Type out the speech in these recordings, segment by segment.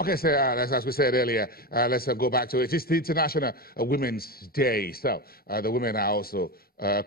Okay, so as we said earlier, let's go back to it. It's the International Women's Day. So the women are also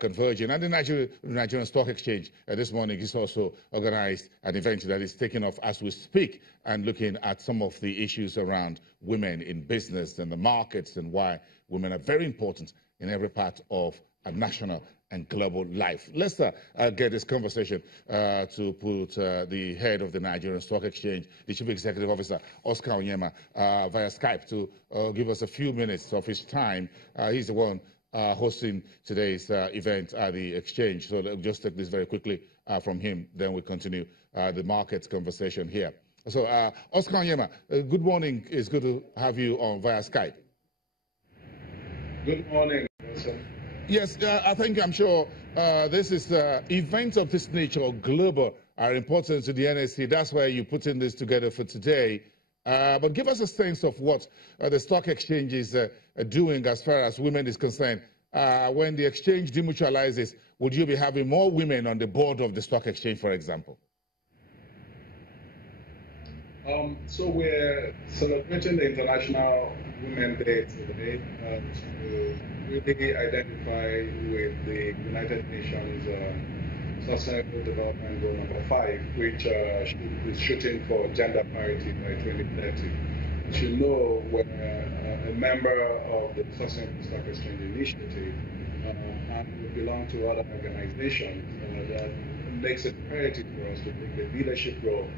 converging. And the Nigerian Stock Exchange this morning is also organized an event that is taking off as we speak and looking at some of the issues around women in business and the markets and why women are very important in every part of a national and global life. Let's get this conversation to put the head of the Nigerian Stock Exchange, the Chief Executive Officer, Oscar Onyema, via Skype to give us a few minutes of his time. He's the one hosting today's event at the exchange. So let's just take this very quickly from him, then we continue the markets conversation here. So Oscar Onyema, good morning. It's good to have you on via Skype. Good morning, sir. Yes, I'm sure this is events of this nature or global are important to the NSE. That's why you're putting this together for today. But give us a sense of what the stock exchange is doing as far as women is concerned. When the exchange demutualizes, would you be having more women on the board of the stock exchange, for example? So we're celebrating the International Women's Day today to really identify with the United Nations Sustainable Development Goal number 5, which is shooting for gender parity by 2030. As you know, we're a member of the Sustainable Stock Exchange Initiative, and we belong to other organizations that makes it imperative for us to take the leadership role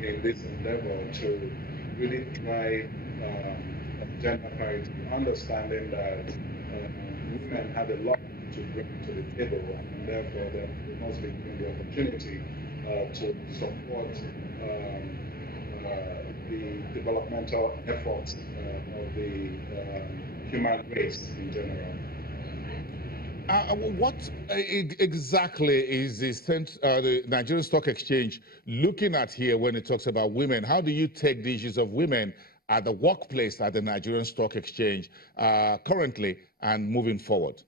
in this endeavor to really drive gender parity, understanding that women have a lot to bring to the table, and therefore they must be given the opportunity to support the developmental efforts of the human race in general. What exactly is the Nigerian Stock Exchange looking at here when it talks about women? How do you take the issues of women at the workplace at the Nigerian Stock Exchange currently and moving forward?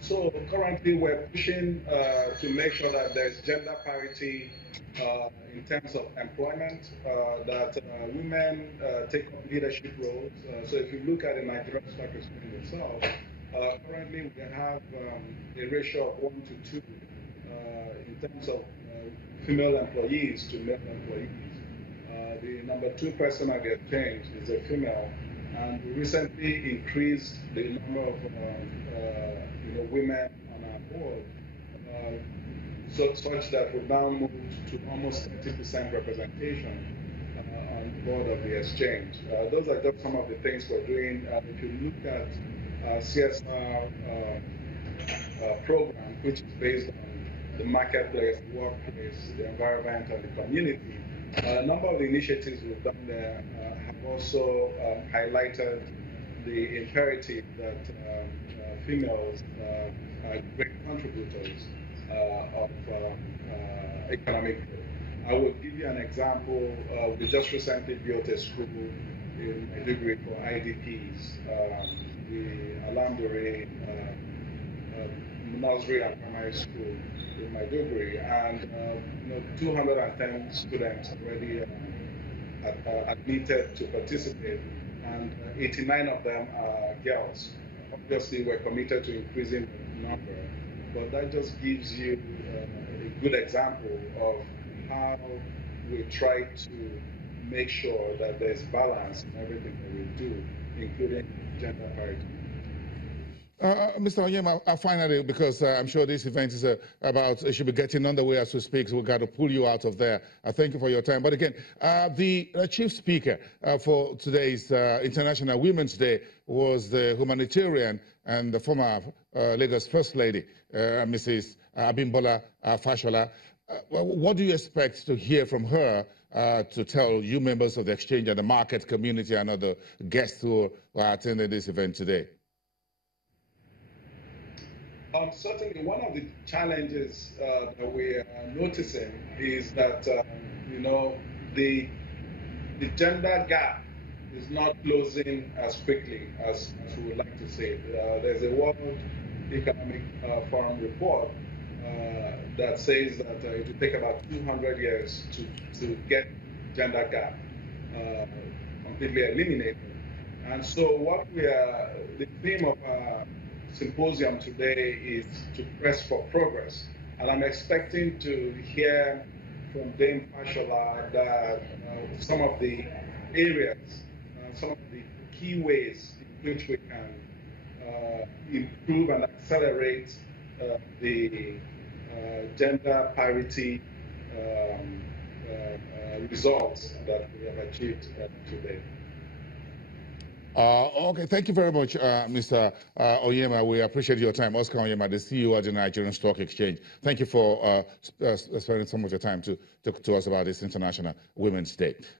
So currently we're pushing to make sure that there's gender parity in terms of employment, that women take up leadership roles. So if you look at the Nigerian Stock Exchange itself, currently we have a ratio of 1 to 2 in terms of female employees to male employees. The number 2 person at the exchange is a female, and we recently increased the number of women on our board, such that we've now moved to almost 30% representation on the board of the exchange. Those are just some of the things we're doing. If you look at CSR program, which is based on the marketplace, the workplace, the environment, and the community, a number of the initiatives we've done there have also highlighted the imperative that females are great contributors of economic growth. I will give you an example. We just recently built a school in Maiduguri for IDPs, the Alamdore nursery and primary school in Maiduguri, and 210 students already admitted to participate, and 89 of them are girls. Obviously, we're committed to increasing the number, but that just gives you a good example of how we try to make sure that there's balance in everything that we do, including gender parity. Mr. Onyema, finally, because I'm sure this event is it should be getting underway as we speak, so we've got to pull you out of there. Thank you for your time. But again, the chief speaker for today's International Women's Day was the humanitarian and the former Lagos First Lady, Mrs. Abimbola Fashola. What do you expect to hear from her to tell you members of the exchange and the market community and other guests who are attending this event today? Certainly, one of the challenges that we are noticing is that the gender gap is not closing as quickly as we would like to say. There's a World Economic Forum report that says that it will take about 200 years to get gender gap completely eliminated. And so the theme of our symposium today is to press for progress. And I'm expecting to hear from Dame Fashola that some of the areas, some of the key ways in which we can improve and accelerate the gender parity results that we have achieved today. Okay, thank you very much, Mr. Onyema. We appreciate your time. Oscar Onyema, the CEO of the Nigerian Stock Exchange. Thank you for spending some of your time to talk to us about this International Women's Day.